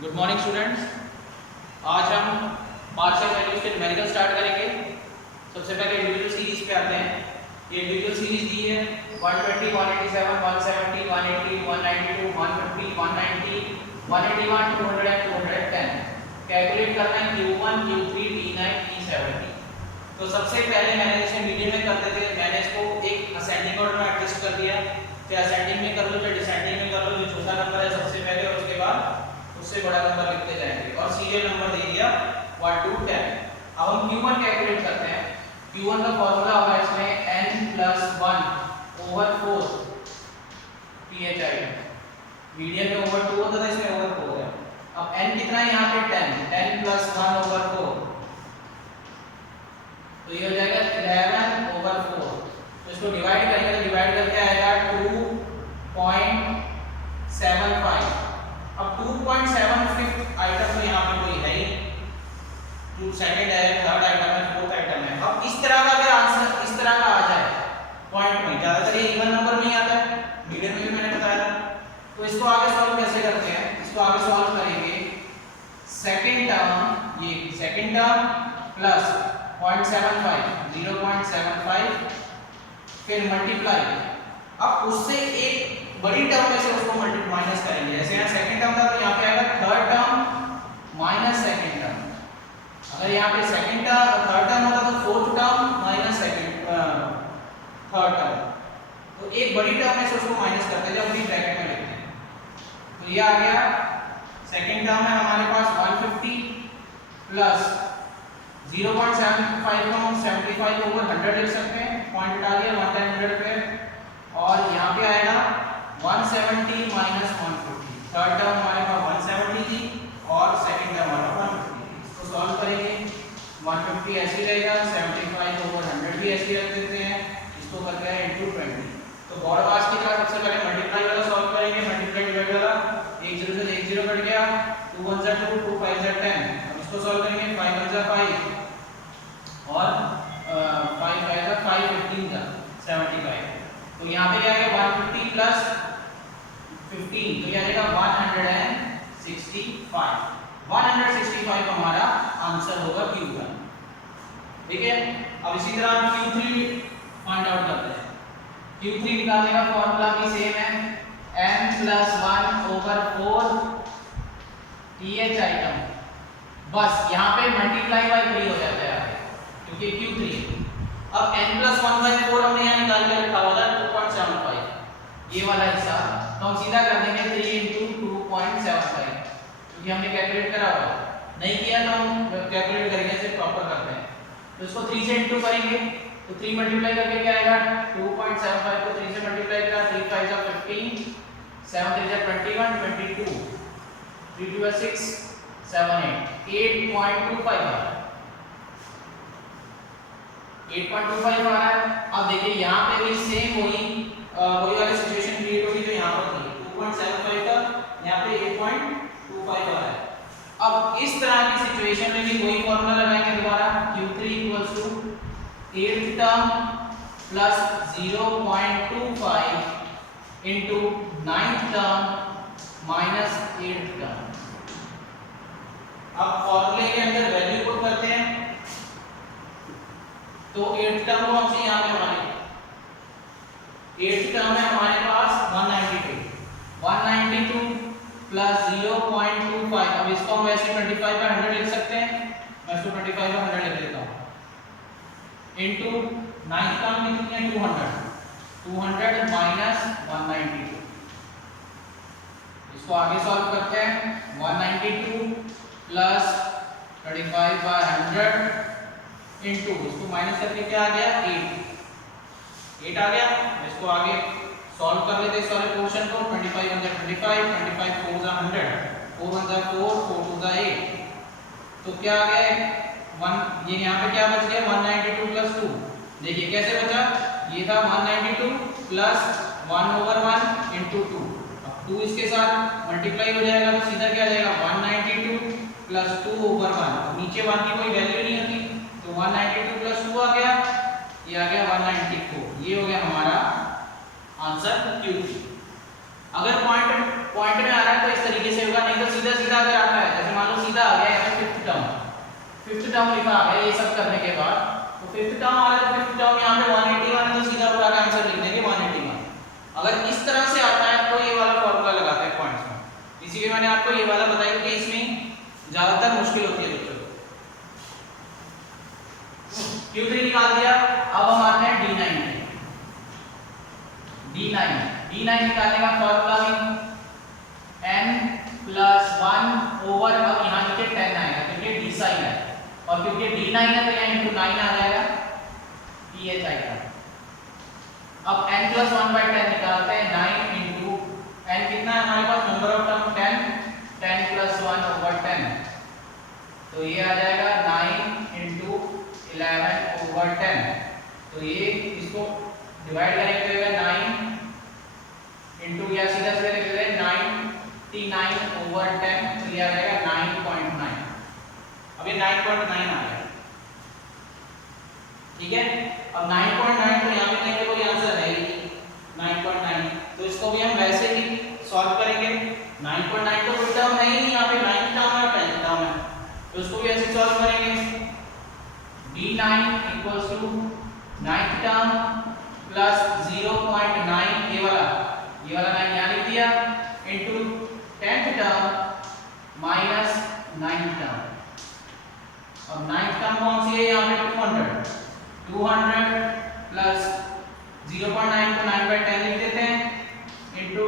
Good morning students. आज हम partial values के न्यूमेरिकल स्टार्ट करेंगे। सबसे पहले इंडिविजुअल सीरीज पे आते हैं। ये इंडिविजुअल सीरीज दी है 120, 187, 170, 180, 192, 150, 190, 181, 200 एंड 210। कैलकुलेट करना है Q1, Q3, T9, T70। तो सबसे पहले मैंने इसे मीडियम में करते थे, मैंने इसको एक असेंडिंग ऑर्डर में एडजस्ट कर दिया। चाहे असेंडिंग में कर लो चाहे डिसेंडिंग में कर लो, जो छोटा नंबर है सबसे पहले और उसके बाद उससे बड़ा नंबर लिखते जाएंगे और सीरियल नंबर दे दिया 1 to 10। अब हम Q1 कैलकुलेट करते हैं। Q1 का फॉर्मूला होगा इसमें n+1/4 PHI। मीडियम में ओवर 2 होता था, इसमें ओवर 4 है। अब n कितना है यहाँ पे 10+1/4, तो ये हो जाएगा 11/4। तो इसको डिवाइड करेंगे तो डिवाइड करके आएगा 2.75। अब 2.75 आइटम तो यहाँ पे कोई है ही, जो सेकंड है, थर्ड आइटम है, फोर्थ आइटम है। अब इस तरह का अगर आंसर इस तरह का आ जाए पॉइंट में, ज्यादातर ये इवन नंबर में ही आता है, मीडियम में भी मैंने बताया था। तो इसको आगे सॉल्व कैसे करते हैं? इसको आगे सॉल्व करेंगे सेकंड टर्म, ये सेकंड टर्म प्लस 0.75 फिर मल्टीप्लाई। अब उससे एक बड़ी टर्म में से उसको माइनस करेंगे। जैसे यहाँ सेकंड टर्म था तो यहाँ पे आएगा third term minus second term. अगर यहाँ पे सेकंड टर्म थर्ड टर्म होता तो fourth term minus second third term. तो एक बड़ी टर्म में से उसको माइनस करते हैं जब भी ब्रैकेट में लिखते हैं। तो ये आ गया सेकंड टर्म है हमारे पास 150 प्लस 0.75 को हम 75/100 लिख सकते हैं, पॉइंट हटा दिया 1/100 पे। और यहाँ पे आएगा 170 माइनस 150। थर्ड टर्म हमारे पास 170 थी और सेकंड टर्म हमारा 150 थी। इसको सॉल्व करेंगे 150 ऐसे रहेगा, 75/100 भी ऐसे रख देते हैं। इसको करते हैं इनटू 20। तो बॉर्डर पास की तरह सबसे पहले मल्टीप्लाई वाला सॉल्व करेंगे। मल्टीप्लाई डिवाइड वाला 1 0 से 1 0 कट गया, 2 1 2, 2 5 10। अब इसको सॉल्व करेंगे 5 1 5 और 5 5 5 15 था 75। तो यहाँ पे क्या है 150 प्लस 15 तो क्या आ जाएगा 165। 165 हमारा आंसर होगा Q1। ठीक है। अब इसी तरह हम Q3 फाइंड आउट करते हैं। Q3 निकालने का फॉर्मूला भी सेम है, n+1/4 TH आइटम। बस यहाँ पे मल्टीप्लाई बाय 3 हो जाता है क्योंकि Q3 है। अब n+1/4 हमने यहाँ निकाल के रखा हुआ था 2.75, ये वाला हिस्सा तो हम सीधा कर देंगे 3 × 2.75 क्योंकि हमने कैलकुलेट करा हुआ है। नहीं किया तो हम कैलकुलेट करेंगे, इसे प्रॉपर करते हैं। तो इसको 3 से इंटू करेंगे तो 3 मल्टीप्लाई करके क्या आएगा 2.75 को 3 से मल्टीप्लाई करा 3 5 जा 15, 7 3 जा 21, 22, 3 2 6 7 8 8.25 आ रहा है। 8.25 आ रहा है। अब देखिए यहाँ पे भी सेम वही वाली सिचुएशन क्रिएट होगी जो यहाँ पर थी। 2.75 का यहाँ पे 8.25 आ रहा है। अब इस तरह की सिचुएशन में भी वही फॉर्मूला लगाएंगे दोबारा। Q3 = 8th term plus 0.25 into 9th term minus 8th term. अब फॉर्मूले के अंदर वैल्यू पुट करते हैं तो 8th टर्म को हमसे यहाँ पे हमारे 8th टर्म है हमारे पास 192 प्लस 0.25। अब इसको हम वैसे 25/100 लिख सकते हैं, मैं इसको 25/100 लिख देता हूँ इनटू 9th टर्म कितनी है 200 माइनस 192। इसको आगे सॉल्व करते हैं 192 प्लस 25/100 इनटू इसको माइनस करके क्या आ गया 8 आ गया। इसको आगे सॉल्व कर लेते हैं सारे पोर्शन को। 25 1 25, 25 4 100, 4 1 4, 4 2 8। तो क्या आ गया 1, ये यहाँ पे क्या बच गया 192 प्लस 2। देखिए कैसे बचा, ये था 192 प्लस 1/1 इनटू 2। अब 2 इसके साथ मल्टीप्लाई हो जाएगा तो सीधा क्या आ जाएगा 192 प्लस 2/1। नीचे 1 की कोई वैल्यू नहीं होती तो 192 प्लस 2 आ गया, ये आ गया 194। ये हो गया हमारा आंसर Q3। अगर पॉइंट में आ रहा है तो इस तरीके से होगा, नहीं तो सीधा सीधा अगर आपका फिफ्थ टर्म लिखा है ये सब करने के बाद, तो फिफ्थ टर्म आ रहा है, फिफ्थ टर्म यहाँ पे 181 है तो सीधा पूरा का आंसर लिख देंगे 181। अगर इस तरह से आता है तो ये वाला फॉर्मूला लगाते हैं पॉइंट्स में, इसीलिए मैंने आपको ये वाला बताया कि इसमें ज्यादातर मुश्किल होती है बच्चों को। Q3 निकाल दिया, अब हम आते हैं D9 में। D9 निकालने का फॉर्मूला भी n प्लस 1 ओवर, अब यहाँ नीचे 10 आएगा क्योंकि D साइन है, और क्योंकि D9 है तो यहाँ इंटू 9 आ जाएगा, PH आएगा। अब n प्लस 1/10 निकालते हैं, 9 इंटू n कितना है हमारे पास, number of term 10 plus 1 over 10, तो ये आ जाएगा 9 इंटू 11 ओवर 10, तो ये इसको डिवाइड करेंगे तो ये 9 इंटू या सीधा सीधा लिख देते हैं 99 ओवर 10, तो ये आ जाएगा 9.9। अब ये 9.9 आ गया, ठीक है। अब 9.9 तो यहाँ पे कहीं पे कोई आंसर है ही 9.9, तो इसको भी हम वैसे ही सॉल्व करेंगे। 9.9 तो कोई टर्म है ही नहीं, यहाँ पे 9 टर्म है 10 टर्म है, तो इसको भी ऐसे सॉल्व करेंगे। D9 equals to 9th term plus 0.9 ये वाला 9 यहाँ लिख दिया, into 10th term minus 9th term. अब 9th टर्म कौन सी है, यहाँ पे 200 प्लस 0.9 को 9/10 लिख देते हैं, इंटू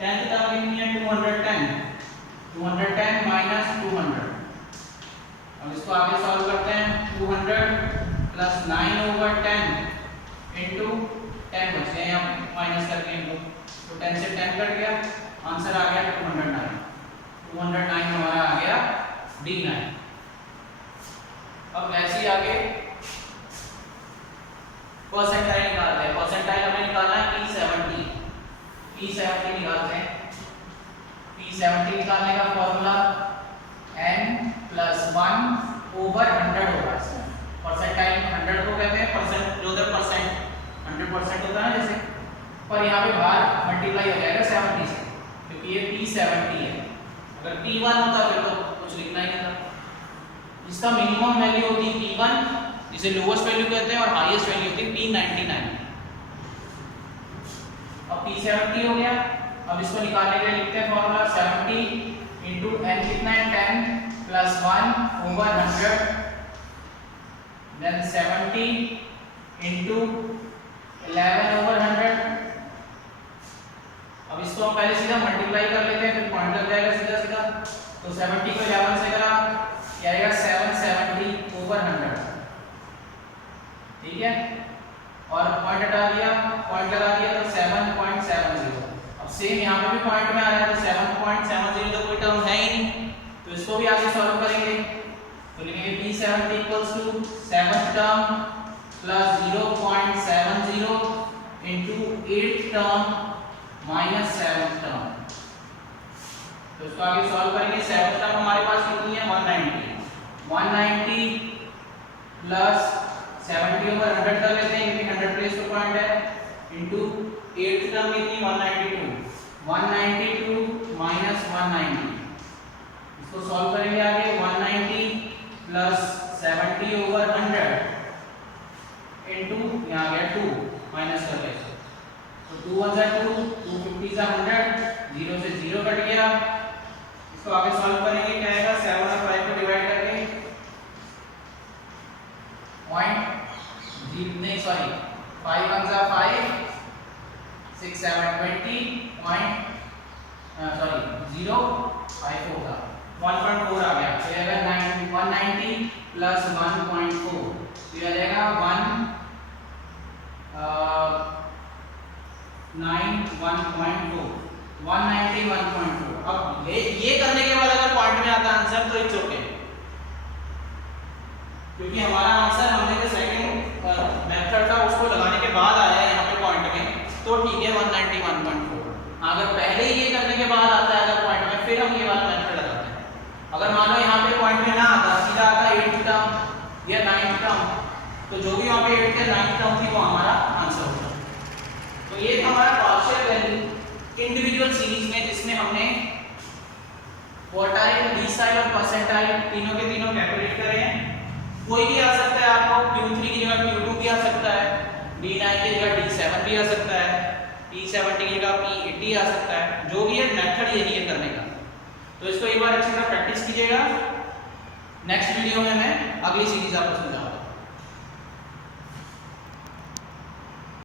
10th टर्म कितनी है 210 माइनस 200। अब इसको आगे सॉल्व करते हैं, 200 प्लस 9 ओवर 10 इंटू 10 बचे हैं यहाँ माइनस करके इंटू, तो 10 से 10 कट गया, आंसर आ गया 209 हमारा आ गया D9। अब ऐसे ही आगे परसेंटाइल निकालते हैं। परसेंटाइल हमें निकालना है P70 निकालते हैं। P70 निकालने का फॉर्मूला n प्लस 1 ओवर 100 होगा। परसेंटाइल 100 को कहते हैं परसेंट, जो 100% होता है जैसे, पर यहाँ पे बाहर मल्टीप्लाई हो जाएगा 70 से, क्योंकि ये P70 है। अगर P1 होता फिर तो कुछ लिखना ही नहीं था। इसका मिनिमम वैल्यू होती है P1, जिसे लोएस्ट वैल्यू कहते हैं, और हाईएस्ट वैल्यू होती है P99। अब P70 हो गया। अब इसको निकालने के लिए लिखते हैं फॉर्मूला 70 इंटू n कितना है 10 plus 1 over 100, then 70 into 11 over 100। अब इसको हम पहले सीधा मल्टीप्लाई कर लेते हैं, फिर पॉइंट लग जाएगा सीधा सीधा, तो 70 को 11 से करा क्या आएगा 770 ओवर 100, ठीक है। और पॉइंट हटा दिया, पॉइंट लगा दिया तो 7.70। अब सेम यहाँ पे भी पॉइंट में आ रहा है तो 7.70 तो कोई टर्म है ही नहीं, तो इसको भी आगे सॉल्व करेंगे। तो लिखेंगे P70 equals to 7th term plus 0.70 into 8th term minus 7th term. तो इसको आगे सॉल्व करेंगे। 7th टर्म हमारे पास कितनी है 190 प्लस 70 ओवर 100 कर लेते हैं, क्योंकि 100 प्लेस पर पॉइंट है, इंटू 8th टर्म कितनी 192 माइनस 190। इसको सॉल्व करेंगे आगे। 190 प्लस 70 ओवर 100 इंटू यहाँ गया 2 माइनस कर लेते, तो 2 1 जा 2, 250 जा 100, 0 से 0 कट गया। इसको आगे सॉल्व करेंगे, क्या आएगा 7 और 5 को डिवाइड करके पॉइंट नहीं सॉरी 5 1 जा 5, 6 7 20 पॉइंट सॉरी 0 5 होगा 1.4 आ गया। तो ये आएगा 190 प्लस 1.4, तो ये आ जाएगा 191.4। अब ये करने के बाद अगर पॉइंट में आता आंसर तो इट्स ओके, क्योंकि हमारा आंसर हमने जो सेकंड मेथड था उसको लगाने के बाद आया है यहाँ पे पॉइंट में, तो ठीक है 191.4। अगर पहले ही ये करने के बाद आता है अगर पॉइंट में, फिर हम ये वाला मेथड लगाते हैं। अगर मान लो यहाँ पे पॉइंट में ना आता, सीधा आता 8th टर्म या 9th टर्म, तो जो भी वहाँ पे 8th या 9th टर्म थी वो हमारा आंसर होगा। तो ये था हमारा पार्शियल वैल्यू इंडिविजुअल सीरीज में, जिसमें हमने क्वार्टाइल, डिसाइल और परसेंटाइल तीनों के तीनों कैलकुलेट करें। कोई भी आ सकता है, आपको Q3 की जगह Q2 भी आ सकता है, D9 की जगह D7 भी आ सकता है, P70 की जगह P80 आ सकता है। जो भी है मेथड यही है करने का। तो इसको एक बार अच्छी तरह प्रैक्टिस कीजिएगा। नेक्स्ट वीडियो में मैं अगली सीरीज आपको समझाऊंगा।